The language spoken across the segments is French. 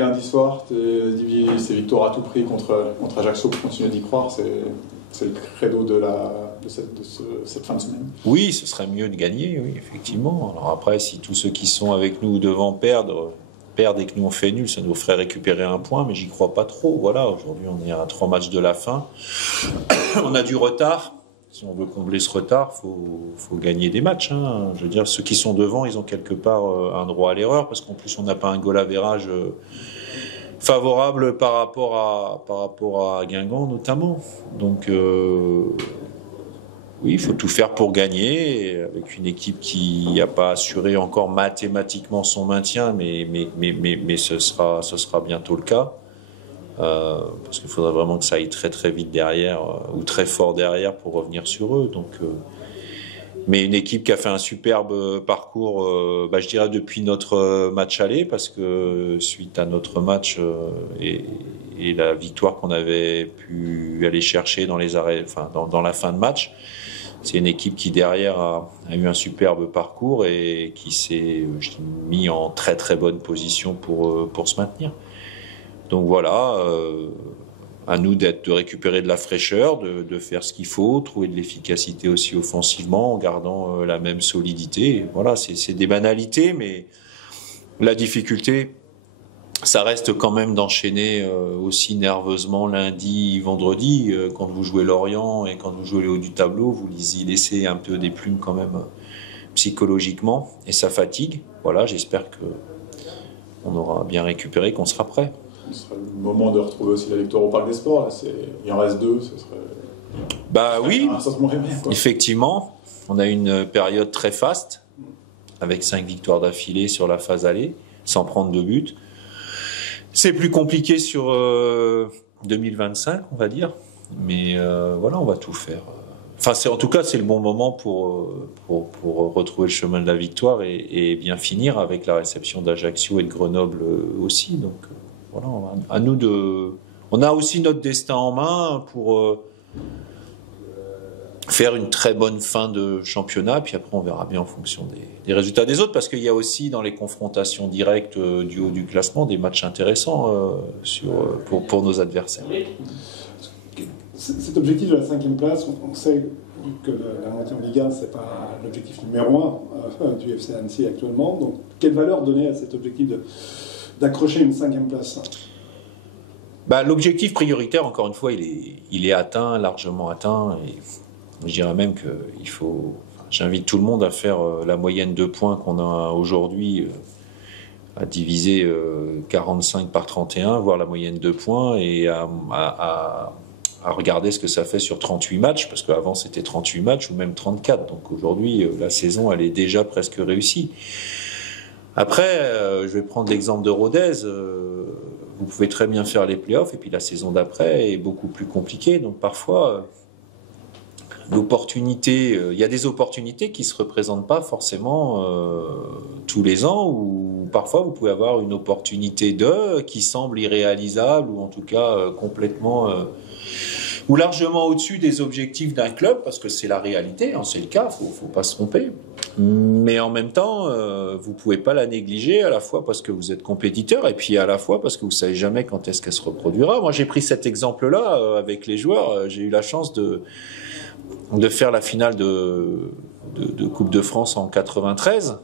lundi soir, ces victoires à tout prix contre Ajaccio pour continuer d'y croire, c'est le credo de cette fin de semaine. Oui, ce serait mieux de gagner, oui, effectivement. Alors après, si tous ceux qui sont avec nous devant perdent et que nous on fait nul, ça nous ferait récupérer un point, mais j'y crois pas trop. Voilà, aujourd'hui on est à 3 matchs de la fin. On a du retard. Si on veut combler ce retard, faut gagner des matchs. Hein. Je veux dire, ceux qui sont devant, ils ont quelque part un droit à l'erreur, parce qu'en plus on n'a pas un goal average favorable par rapport à Guingamp notamment. Donc oui, il faut tout faire pour gagner, avec une équipe qui n'a pas assuré encore mathématiquement son maintien, mais ce sera bientôt le cas. Parce qu'il faudrait vraiment que ça aille très très vite derrière, ou très fort derrière pour revenir sur eux. Donc, mais une équipe qui a fait un superbe parcours, je dirais depuis notre match aller, parce que suite à notre match et la victoire qu'on avait pu aller chercher dans les arrêts, dans la fin de match, c'est une équipe qui derrière a eu un superbe parcours et qui s'est mis en très très bonne position pour se maintenir. Donc voilà, à nous de récupérer de la fraîcheur, de faire ce qu'il faut, trouver de l'efficacité aussi offensivement en gardant la même solidité. Et voilà, c'est des banalités, mais la difficulté, ça reste quand même d'enchaîner aussi nerveusement lundi, vendredi. Quand vous jouez Lorient et quand vous jouez le haut du tableau, vous y laissez un peu des plumes quand même psychologiquement et ça fatigue. Voilà, j'espère qu'on aura bien récupéré, qu'on sera prêt. Ce serait le moment de retrouver aussi la victoire au Parc des Sports. Là, il en reste 2, ce serait... Oui, ça se mourrait bien, quoi. Effectivement, on a une période très faste, avec 5 victoires d'affilée sur la phase aller, sans prendre de but. C'est plus compliqué sur 2025, on va dire, mais voilà, on va tout faire. Enfin, en tout cas, c'est le bon moment pour retrouver le chemin de la victoire et bien finir avec la réception d'Ajaccio et de Grenoble aussi. Donc voilà, à nous on a aussi notre destin en main pour faire une très bonne fin de championnat, puis après on verra bien en fonction des résultats des autres, parce qu'il y a aussi dans les confrontations directes du haut du classement des matchs intéressants pour nos adversaires. Cet objectif de la 5e place, on sait que la montée en Ligue 1, ce n'est pas l'objectif numéro 1 du FC Annecy actuellement. Donc, quelle valeur donner à cet objectif d'accrocher une 5e place ? L'objectif prioritaire, encore une fois, il est atteint, largement atteint. Et je dirais même qu'il faut... J'invite tout le monde à faire la moyenne de points qu'on a aujourd'hui, à diviser 45 par 31, voir la moyenne de points et à regarder ce que ça fait sur 38 matchs, parce qu'avant c'était 38 matchs ou même 34. Donc aujourd'hui, la saison, elle est déjà presque réussie. Après, je vais prendre l'exemple de Rodez. Vous pouvez très bien faire les playoffs, et puis la saison d'après est beaucoup plus compliquée. Donc parfois, l'opportunité, il y a des opportunités qui ne se représentent pas forcément tous les ans, ou parfois vous pouvez avoir une opportunité qui semble irréalisable, ou en tout cas complètement... ou largement au-dessus des objectifs d'un club, parce que c'est la réalité, hein, c'est le cas, faut pas se tromper. Mais en même temps, vous pouvez pas la négliger, à la fois parce que vous êtes compétiteur, et puis à la fois parce que vous savez jamais quand est-ce qu'elle se reproduira. Moi, j'ai pris cet exemple-là avec les joueurs. J'ai eu la chance de faire la finale de Coupe de France en 93.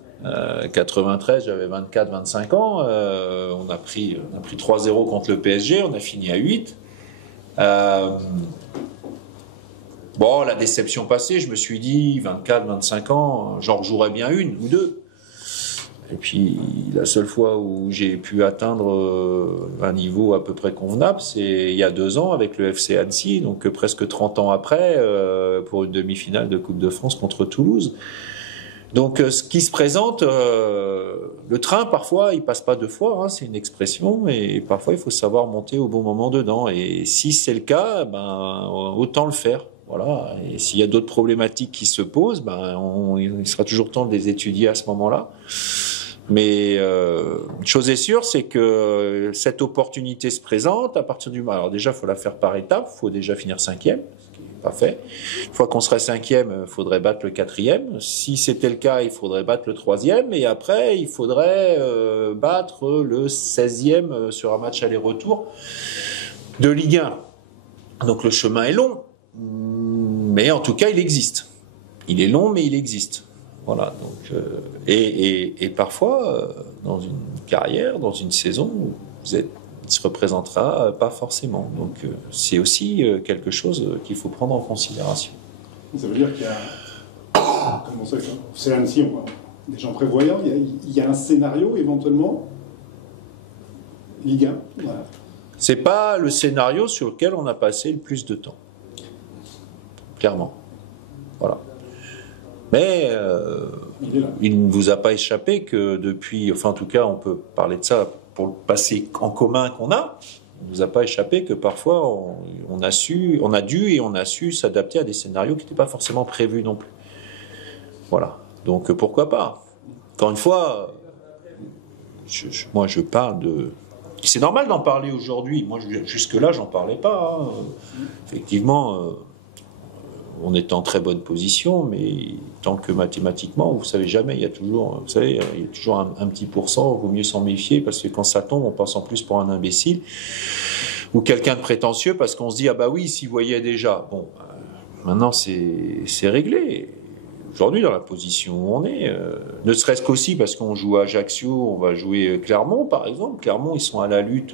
93, j'avais 24-25 ans. On a pris 3-0 contre le PSG, on a fini à 8. La déception passée, je me suis dit, 24-25 ans, j'en rejouerais bien une ou deux. Et puis, la seule fois où j'ai pu atteindre un niveau à peu près convenable, c'est il y a 2 ans avec le FC Annecy, donc presque 30 ans après, pour une demi-finale de Coupe de France contre Toulouse. Donc, ce qui se présente, le train, parfois, il passe pas 2 fois, hein, c'est une expression, et parfois, il faut savoir monter au bon moment dedans. Et si c'est le cas, autant le faire. Voilà. Et s'il y a d'autres problématiques qui se posent, il sera toujours temps de les étudier à ce moment-là. Mais une chose est sûre, c'est que cette opportunité se présente à partir du... Alors déjà, il faut la faire par étapes, il faut déjà finir 5e, ce qui n'est pas fait. Une fois qu'on serait 5e, il faudrait battre le 4e. Si c'était le cas, il faudrait battre le 3e. Et après, il faudrait battre le 16e sur un match aller-retour de Ligue 1. Donc le chemin est long, mais en tout cas, il existe. Il est long, mais il existe. Voilà. Donc, et parfois, dans une carrière, dans une saison, il se représentera pas forcément. Donc, c'est aussi quelque chose qu'il faut prendre en considération. Ça veut dire qu'il y a, comment ça, c'est Annecy, des gens prévoyants, il y a un scénario éventuellement Ligue 1. Voilà. C'est pas le scénario sur lequel on a passé le plus de temps. Clairement. Voilà. Mais il ne vous a pas échappé que depuis, enfin en tout cas on peut parler de ça pour le passé en commun qu'on a, il ne nous a pas échappé que parfois on a su s'adapter à des scénarios qui n'étaient pas forcément prévus non plus. Voilà. Donc pourquoi pas. Encore une fois, moi je parle de... C'est normal d'en parler aujourd'hui. Moi jusque-là j'en parlais pas. Hein. Effectivement... on est en très bonne position, mais tant que mathématiquement, vous savez jamais, il y a toujours un petit pourcent, il vaut mieux s'en méfier, parce que quand ça tombe, on passe en plus pour un imbécile, ou quelqu'un de prétentieux, parce qu'on se dit, ah bah oui, s'il voyait déjà. Bon, maintenant c'est réglé. Aujourd'hui, dans la position où on est, ne serait-ce qu'aussi parce qu'on joue à Ajaccio, on va jouer Clermont, par exemple. Clermont, ils sont à la lutte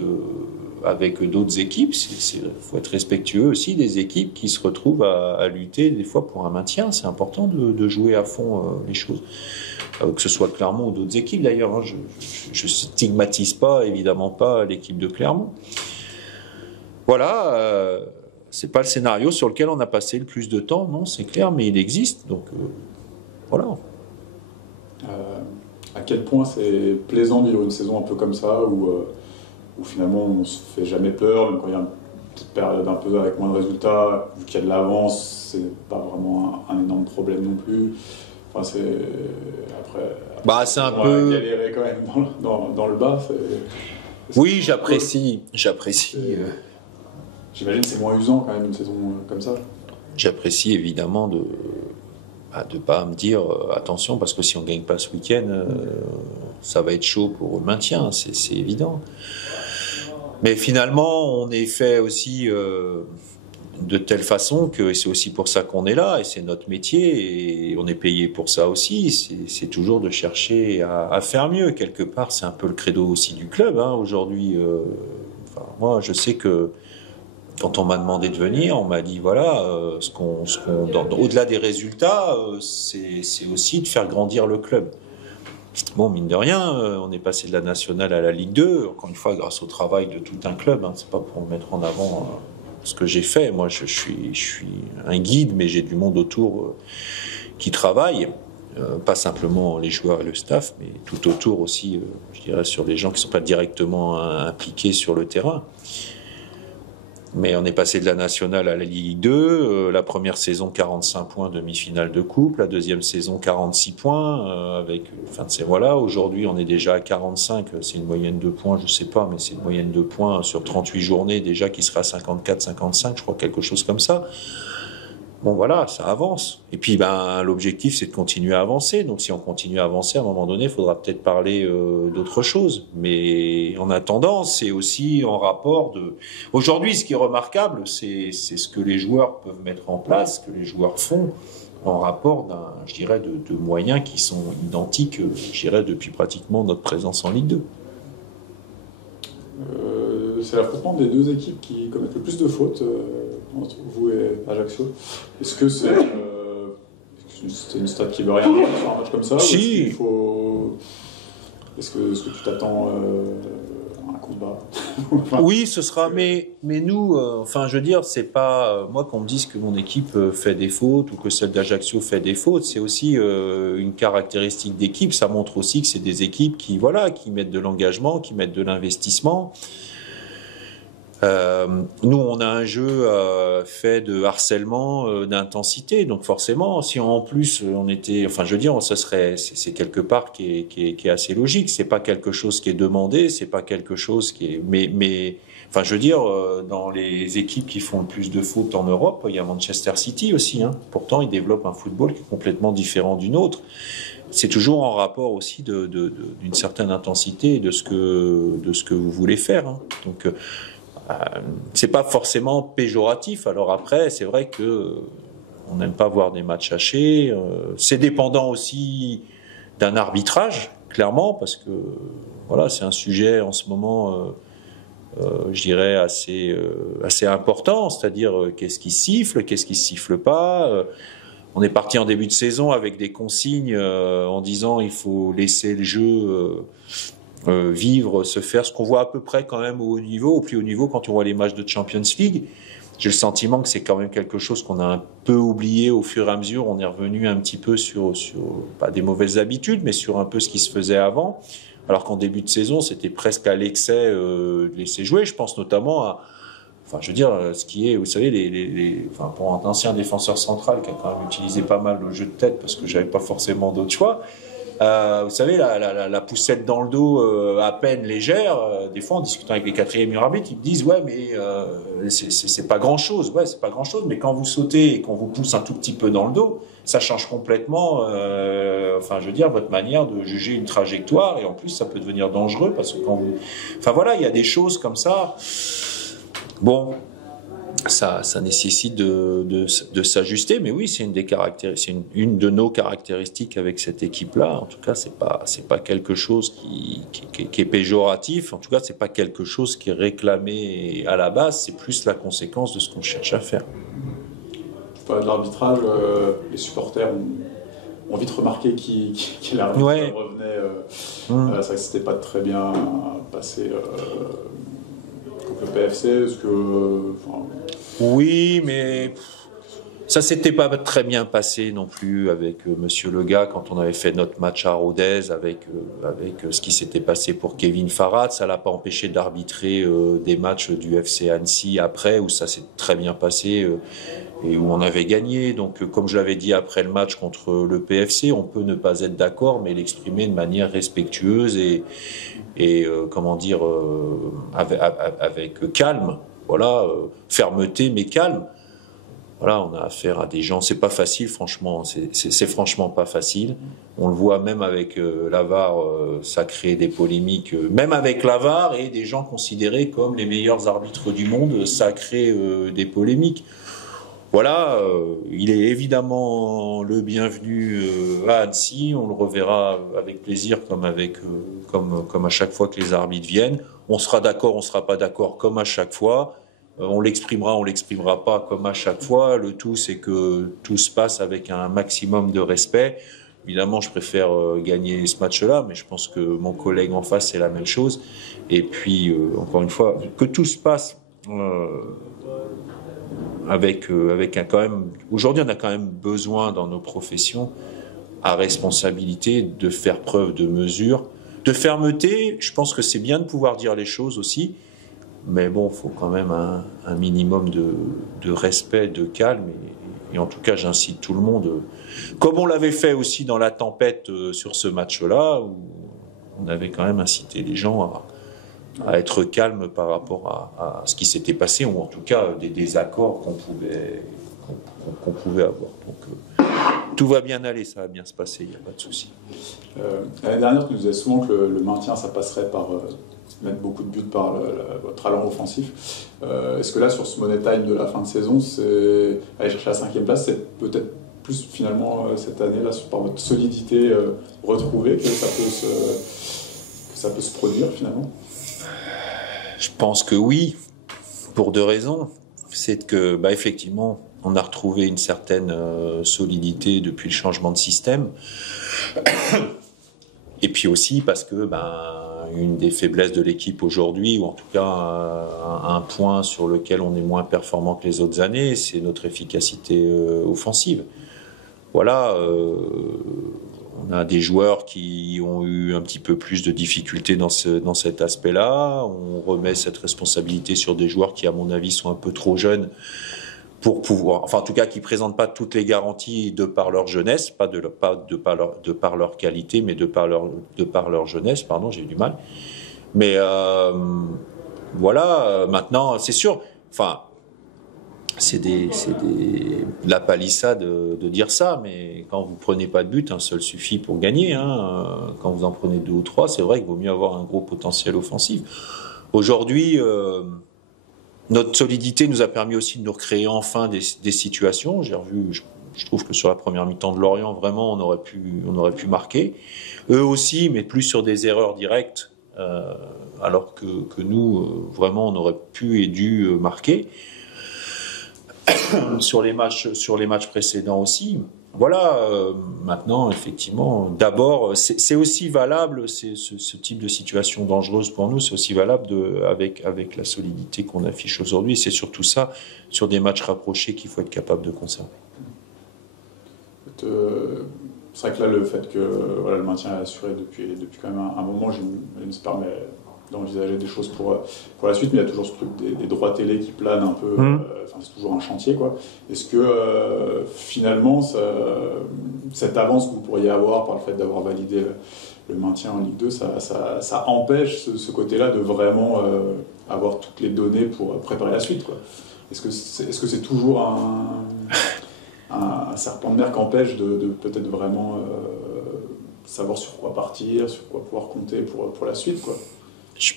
avec d'autres équipes. Il faut être respectueux aussi des équipes qui se retrouvent à lutter des fois pour un maintien. C'est important de jouer à fond les choses. Que ce soit Clermont ou d'autres équipes d'ailleurs. Hein. Je stigmatise pas, évidemment pas, l'équipe de Clermont. Voilà, c'est pas le scénario sur lequel on a passé le plus de temps, non, c'est clair, mais il existe, donc voilà. À quel point c'est plaisant de vivre une saison un peu comme ça, où finalement on se fait jamais peur, même quand il y a une petite période un peu avec moins de résultats, vu qu'il y a de l'avance, c'est pas vraiment un énorme problème non plus. Enfin, c'est un peu galérer quand même dans le bas. Oui, j'apprécie. J'imagine que c'est moins usant quand même une saison comme ça. J'apprécie évidemment de pas me dire attention parce que si on gagne pas ce week-end, ça va être chaud pour le maintien, c'est évident. Mais finalement, on est fait aussi de telle façon que c'est aussi pour ça qu'on est là et c'est notre métier et on est payé pour ça aussi. C'est toujours de chercher à faire mieux quelque part. C'est un peu le credo aussi du club. Hein, aujourd'hui, moi, je sais que quand on m'a demandé de venir, on m'a dit voilà, au-delà des résultats, c'est aussi de faire grandir le club. Bon, mine de rien, on est passé de la nationale à la Ligue 2, encore une fois grâce au travail de tout un club. Hein, c'est pas pour mettre en avant ce que j'ai fait. Moi, je suis un guide, mais j'ai du monde autour qui travaille. Pas simplement les joueurs et le staff, mais tout autour aussi, je dirais, sur les gens qui ne sont pas directement impliqués sur le terrain. Mais on est passé de la nationale à la Ligue 2, la première saison 45 points, demi-finale de coupe, la deuxième saison 46 points, avec fin de série. Voilà, aujourd'hui on est déjà à 45, c'est une moyenne de points, je sais pas, mais c'est une moyenne de points sur 38 journées déjà qui sera 54-55, je crois, quelque chose comme ça. Bon voilà, ça avance. Et puis l'objectif c'est de continuer à avancer. Donc si on continue à avancer, à un moment donné, il faudra peut-être parler d'autre chose. Mais en attendant, c'est aussi en rapport de... Aujourd'hui, ce qui est remarquable, c'est ce que les joueurs peuvent mettre en place, ce que les joueurs font, en rapport de moyens qui sont identiques, depuis pratiquement notre présence en Ligue 2. C'est l'affrontement des deux équipes qui commettent le plus de fautes entre vous et Ajaccio. Est-ce que c'est une stat qui veut rien dire sur un match comme ça? Si. Est-ce que tu t'attends à un combat? Oui, ce sera. Mais nous, c'est pas moi qu'on me dise que mon équipe fait des fautes ou que celle d'Ajaccio fait des fautes. C'est aussi une caractéristique d'équipe. Ça montre aussi que c'est des équipes qui mettent de l'engagement, qui mettent de l'investissement. Nous, on a un jeu fait de harcèlement, d'intensité. Donc forcément, si en plus on était, enfin, je veux dire, c'est quelque part qui est assez logique. C'est pas quelque chose qui est demandé, c'est pas quelque chose qui est, mais, enfin, je veux dire, dans les équipes qui font le plus de fautes en Europe, il y a Manchester City aussi. Hein. Pourtant, ils développent un football qui est complètement différent d'une autre. C'est toujours en rapport aussi d'une certaine intensité et de ce que vous voulez faire. Hein. Donc c'est pas forcément péjoratif. Alors après, c'est vrai que on n'aime pas voir des matchs hachés. C'est dépendant aussi d'un arbitrage, clairement, parce que voilà, c'est un sujet en ce moment, je dirais assez important. C'est-à-dire qu'est-ce qui siffle, qu'est-ce qui siffle pas. On est parti en début de saison avec des consignes en disant il faut laisser le jeu vivre, se faire, ce qu'on voit à peu près quand même au plus haut niveau quand on voit les matchs de Champions League. J'ai le sentiment que c'est quand même quelque chose qu'on a un peu oublié au fur et à mesure. On est revenu un petit peu sur pas des mauvaises habitudes, mais sur un peu ce qui se faisait avant. Alors qu'en début de saison, c'était presque à l'excès de laisser jouer. Je pense notamment à, enfin, je veux dire, ce qui est, vous savez, enfin, pour un ancien défenseur central qui a quand même utilisé pas mal le jeu de tête parce que j'avais pas forcément d'autre choix. Vous savez, la poussette dans le dos à peine légère, des fois en discutant avec les quatrièmes arbitres, ils me disent ouais mais c'est pas grand chose, ouais c'est pas grand chose, mais quand vous sautez et qu'on vous pousse un tout petit peu dans le dos, ça change complètement, enfin je veux dire, votre manière de juger une trajectoire, et en plus ça peut devenir dangereux parce que quand vous, enfin voilà, il y a des choses comme ça. Bon. Ça nécessite de s'ajuster, mais oui, c'est une de nos caractéristiques avec cette équipe-là. En tout cas, c'est pas quelque chose qui est péjoratif. En tout cas, c'est pas quelque chose qui est réclamé à la base. C'est plus la conséquence de ce qu'on cherche à faire. De l'arbitrage, les supporters ont vite remarqué quel arbitre revenait. Ça s'était pas très bien passé. Le PFC, est-ce que... Oui, mais ça s'était pas très bien passé non plus avec Monsieur Lega quand on avait fait notre match à Rodez avec ce qui s'était passé pour Kevin Farad. Ça l'a pas empêché d'arbitrer des matchs du FC Annecy après où ça s'est très bien passé et où on avait gagné. Donc, comme je l'avais dit après le match contre le PFC, on peut ne pas être d'accord, mais l'exprimer de manière respectueuse et comment dire, avec calme, voilà, fermeté mais calme. Voilà, on a affaire à des gens, c'est pas facile franchement, c'est franchement pas facile. On le voit même avec la VAR, ça crée des polémiques, même avec la VAR et des gens considérés comme les meilleurs arbitres du monde, ça crée des polémiques. Voilà, il est évidemment le bienvenu à Annecy. On le reverra avec plaisir, comme à chaque fois que les arbitres viennent. On sera d'accord, on sera pas d'accord, comme à chaque fois. On l'exprimera pas, comme à chaque fois. Le tout, c'est que tout se passe avec un maximum de respect. Évidemment, je préfère gagner ce match-là, mais je pense que mon collègue en face, c'est la même chose. Et puis, encore une fois, que tout se passe. Avec quand même, aujourd'hui on a quand même besoin dans nos professions à responsabilité de faire preuve de mesure, de fermeté. Je pense que c'est bien de pouvoir dire les choses aussi, mais bon, il faut quand même un minimum de respect, de calme, et en tout cas j'incite tout le monde, comme on l'avait fait aussi dans la tempête sur ce match-là, où on avait quand même incité les gens à être calme par rapport à ce qui s'était passé, ou en tout cas des désaccords qu'on pouvait avoir. Donc tout va bien aller, ça va bien se passer, il n'y a pas de souci. L'année dernière, tu nous disais souvent que le maintien, ça passerait par mettre beaucoup de buts par votre talent offensif. Est-ce que là, sur ce money time de la fin de saison, c'est aller chercher la 5e place, c'est peut-être plus finalement cette année, là, par votre solidité retrouvée, que ça peut se produire finalement? Je pense que oui, pour deux raisons. C'est que, effectivement, on a retrouvé une certaine solidité depuis le changement de système. Et puis aussi parce que, une des faiblesses de l'équipe aujourd'hui, ou en tout cas un point sur lequel on est moins performant que les autres années, c'est notre efficacité offensive. Voilà, On a des joueurs qui ont eu un petit peu plus de difficultés dans cet aspect-là. On remet cette responsabilité sur des joueurs qui, à mon avis, sont un peu trop jeunes pour pouvoir, enfin en tout cas qui présentent pas toutes les garanties de par leur jeunesse, pas de par leur qualité, mais de par leur jeunesse. Pardon, j'ai eu du mal. Mais voilà. Maintenant, c'est sûr. Enfin, c'est la palissade de dire ça, mais quand vous prenez pas de but, un seul suffit pour gagner. Quand vous en prenez 2 ou 3, c'est vrai qu'il vaut mieux avoir un gros potentiel offensif. Aujourd'hui. Notre solidité nous a permis aussi de nous recréer enfin des situations. J'ai revu, je trouve que sur la première mi-temps de Lorient, vraiment, on aurait pu marquer. Eux aussi, mais plus sur des erreurs directes, alors que nous, vraiment, on aurait pu et dû marquer. sur les matchs précédents aussi. Voilà, maintenant, effectivement, d'abord, c'est aussi valable, ce type de situation dangereuse pour nous, c'est aussi valable avec la solidité qu'on affiche aujourd'hui. C'est surtout ça, sur des matchs rapprochés, qu'il faut être capable de conserver. C'est vrai que là, le fait que le maintien est assuré depuis quand même un moment, je me permets d'envisager des choses pour la suite, mais il y a toujours ce truc des droits télé qui planent un peu, c'est toujours un chantier, quoi. Est-ce que finalement, cette avance que vous pourriez avoir par le fait d'avoir validé le maintien en Ligue 2, ça empêche ce côté-là de vraiment avoir toutes les données pour préparer la suite, quoi. Est-ce que c'est toujours un serpent de mer qui empêche de peut-être vraiment savoir sur quoi partir, sur quoi pouvoir compter pour la suite, quoi? Je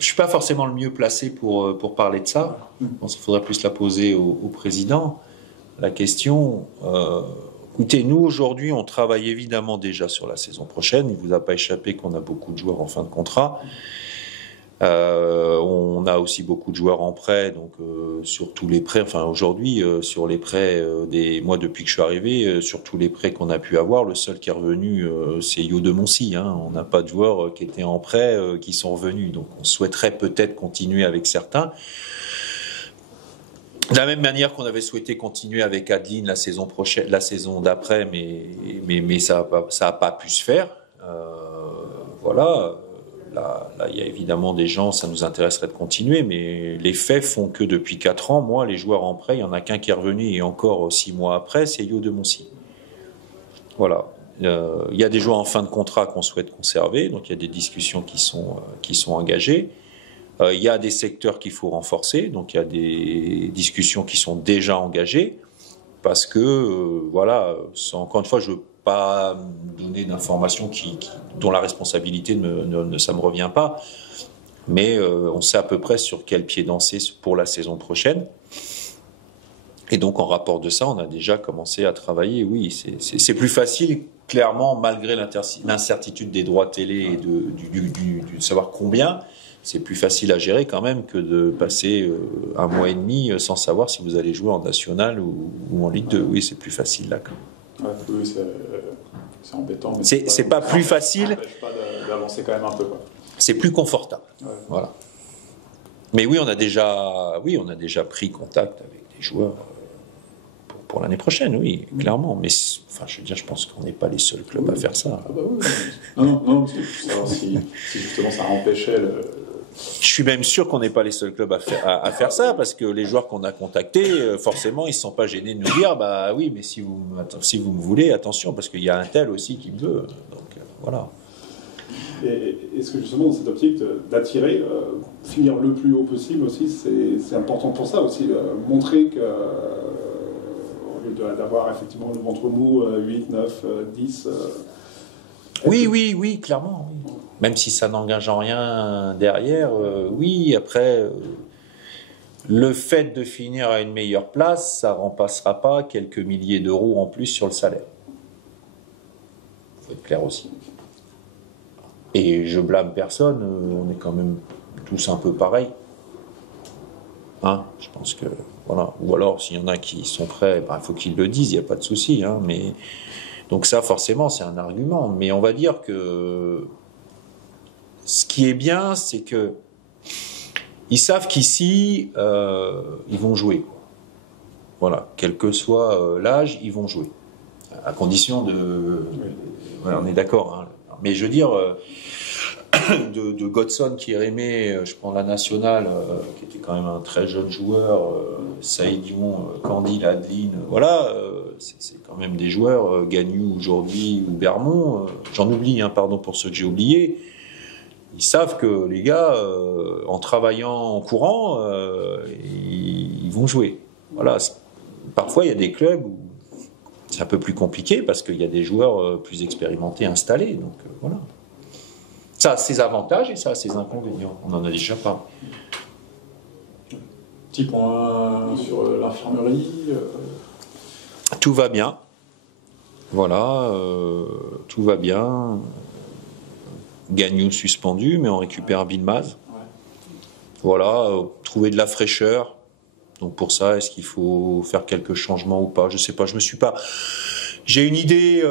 suis pas forcément le mieux placé pour parler de ça. Je pense qu'il faudrait plus la poser au président. La question, écoutez, nous aujourd'hui, on travaille évidemment déjà sur la saison prochaine. Il vous a pas échappé qu'on a beaucoup de joueurs en fin de contrat. On a aussi beaucoup de joueurs en prêt, donc sur tous les prêts. Enfin, aujourd'hui, sur les prêts moi depuis que je suis arrivé, sur tous les prêts qu'on a pu avoir, le seul qui est revenu, c'est Yo de Moncy. On n'a pas de joueurs qui étaient en prêt qui sont revenus. Donc, on souhaiterait peut-être continuer avec certains. De la même manière qu'on avait souhaité continuer avec Adeline la saison prochaine, la saison d'après, mais ça a pas pu se faire. Voilà. Là, il y a évidemment des gens, ça nous intéresserait de continuer, mais les faits font que depuis 4 ans, moi, les joueurs en prêt, il n'y en a qu'un qui est revenu, et encore 6 mois après, c'est Yo de Moncy. Voilà. Il y a des joueurs en fin de contrat qu'on souhaite conserver, donc il y a des discussions qui sont engagées. Il y a des secteurs qu'il faut renforcer, donc il y a des discussions qui sont déjà engagées, parce que, voilà, encore une fois, je veux pas donner d'informations dont la responsabilité ça me revient pas, mais on sait à peu près sur quel pied danser pour la saison prochaine. Et donc en rapport de ça, on a déjà commencé à travailler. Oui, c'est plus facile, clairement, malgré l'incertitude des droits télé et de savoir combien. C'est plus facile à gérer quand même que de passer 1 mois et demi sans savoir si vous allez jouer en national ou en Ligue 2. Oui, c'est plus facile là quand même. Ouais, oui, c'est embêtant. Mais c'est pas plus facile. Ça n'empêche pas d'avancer quand même un peu, quoi. C'est plus confortable. Ouais. Voilà. Mais oui, on a déjà pris contact avec des joueurs pour l'année prochaine, oui, clairement. Mais enfin, je veux dire, je pense qu'on n'est pas les seuls clubs à faire ça. Ah bah oui. Non, c'est pour savoir si justement ça empêchait Je suis même sûr qu'on n'est pas les seuls clubs à faire ça, parce que les joueurs qu'on a contactés, forcément, ils ne se sont pas gênés de nous dire, bah oui, mais si vous me voulez, attention, parce qu'il y a un tel aussi qui me veut. Donc voilà. Et est-ce que justement, dans cette optique d'attirer, finir le plus haut possible aussi, c'est important pour ça aussi, montrer que, au lieu d'avoir effectivement le ventre mou, 8, 9, 10... Oui, clairement. Oui. Même si ça n'engage en rien derrière, oui, après, le fait de finir à une meilleure place, ça ne remplacera pas quelques milliers d'euros en plus sur le salaire. Il faut être clair aussi. Et je blâme personne, on est quand même tous un peu pareils. Je pense que, voilà. Ou alors, s'il y en a qui sont prêts, il faut qu'ils le disent, il n'y a pas de souci. Mais... Donc ça, forcément, c'est un argument. Mais on va dire que ce qui est bien, c'est que ils savent qu'ici, ils vont jouer. Voilà, quel que soit l'âge, ils vont jouer. à condition de... Ouais, on est d'accord. Hein. Mais je veux dire, de Godson qui aimé, je prends la nationale, qui était quand même un très jeune joueur, Saïdion, Candil, Adeline, voilà, c'est quand même des joueurs, Gagnou aujourd'hui ou Bermond, j'en oublie, hein, pardon pour ceux que j'ai oubliés. Ils savent que les gars, en travaillant en courant, ils vont jouer. Voilà. Parfois, il y a des clubs où c'est un peu plus compliqué parce qu'il y a des joueurs plus expérimentés installés. Donc voilà. Ça a ses avantages et ça a ses inconvénients. On en a déjà parlé. Petit point sur l'infirmerie. Tout va bien. Voilà. Tout va bien. Gagnou suspendu, mais on récupère Bilmaz. Ouais. Voilà, trouver de la fraîcheur. Donc pour ça, est-ce qu'il faut faire quelques changements ou pas? Je sais pas, je me suis pas... J'ai une idée...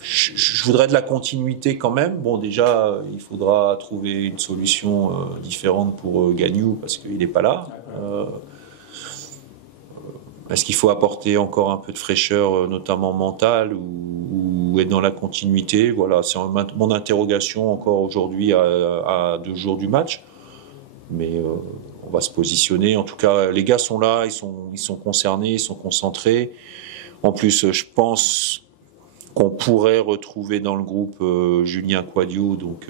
Je voudrais de la continuité quand même. Bon, déjà, il faudra trouver une solution différente pour Gagnou parce qu'il n'est pas là. Est-ce qu'il faut apporter encore un peu de fraîcheur, notamment mentale, ou être dans la continuité? Voilà, c'est mon interrogation encore aujourd'hui à 2 jours du match. Mais on va se positionner. En tout cas, les gars sont là, ils sont concernés, ils sont concentrés. En plus, je pense qu'on pourrait retrouver dans le groupe Julien Quadio, donc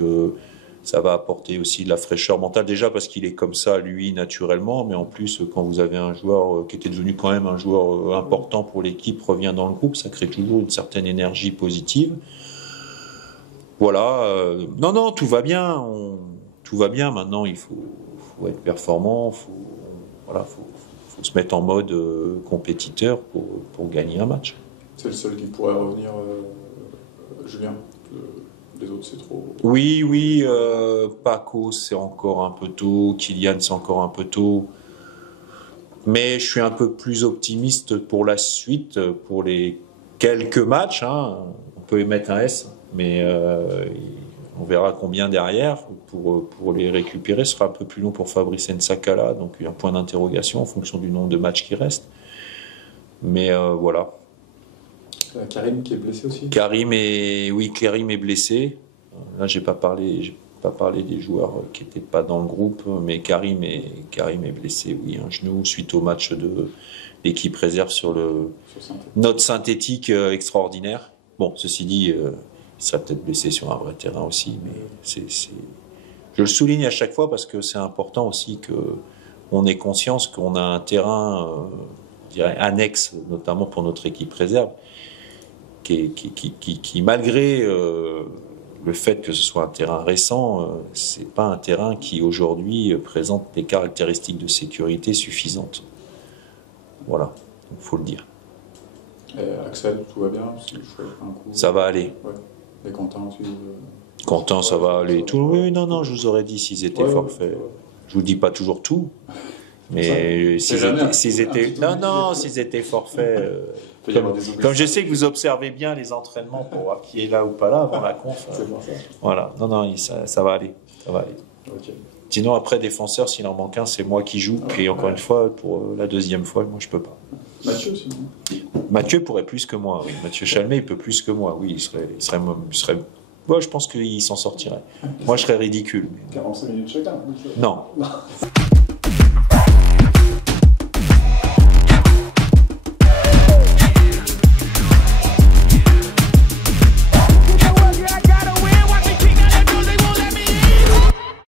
ça va apporter aussi de la fraîcheur mentale, déjà parce qu'il est comme ça, lui, naturellement, mais en plus, quand vous avez un joueur qui était devenu quand même un joueur important pour l'équipe revient dans le groupe, ça crée toujours une certaine énergie positive. Voilà. Non, tout va bien. Tout va bien. Maintenant, il faut être performant, faut se mettre en mode compétiteur pour gagner un match. C'est le seul qui pourrait revenir, Julien. Les autres, c'est trop... Oui, Paco, c'est encore un peu tôt. Kylian, c'est encore un peu tôt. Mais je suis un peu plus optimiste pour la suite, pour les quelques matchs. Hein. On peut y mettre un S, mais on verra combien derrière. Pour les récupérer, ce sera un peu plus long pour Fabrice Nsakala. Donc, il y a un point d'interrogation en fonction du nombre de matchs qui restent. Mais voilà. Karim qui est blessé aussi. Karim est blessé. Là, j'ai pas parlé des joueurs qui n'étaient pas dans le groupe, mais Karim est blessé, oui, un genou suite au match de l'équipe réserve sur notre synthétique extraordinaire. Bon, ceci dit, il serait peut-être blessé sur un vrai terrain aussi, mais je le souligne à chaque fois parce que c'est important aussi qu'on ait conscience qu'on a un terrain, je dirais, annexe, notamment pour notre équipe réserve, qui malgré le fait que ce soit un terrain récent, c'est pas un terrain qui aujourd'hui présente des caractéristiques de sécurité suffisantes. Voilà, il faut le dire. Et Axel, tout va bien? Ça va aller. Ouais. Et Quentin aussi Quentin, ça va aller. Oui, non, je vous aurais dit s'ils étaient forfaits. Ouais. Je vous dis pas toujours tout. Mais s'ils étaient forfaits, comme je sais que vous observez bien les entraînements pour voir qui est là ou pas là avant la conf. Voilà, non, ça va aller. Ça va aller. Okay. Sinon, après, défenseur, s'il en manque un, c'est moi qui joue. Et encore une fois, pour la deuxième fois, moi, je peux pas. Mathieu, sinon. Mathieu pourrait plus que moi, oui. Mathieu Chalmé, il peut plus que moi, oui. Il serait moi, je pense qu'il s'en sortirait. Moi, je serais ridicule. 45 minutes chacun. Non.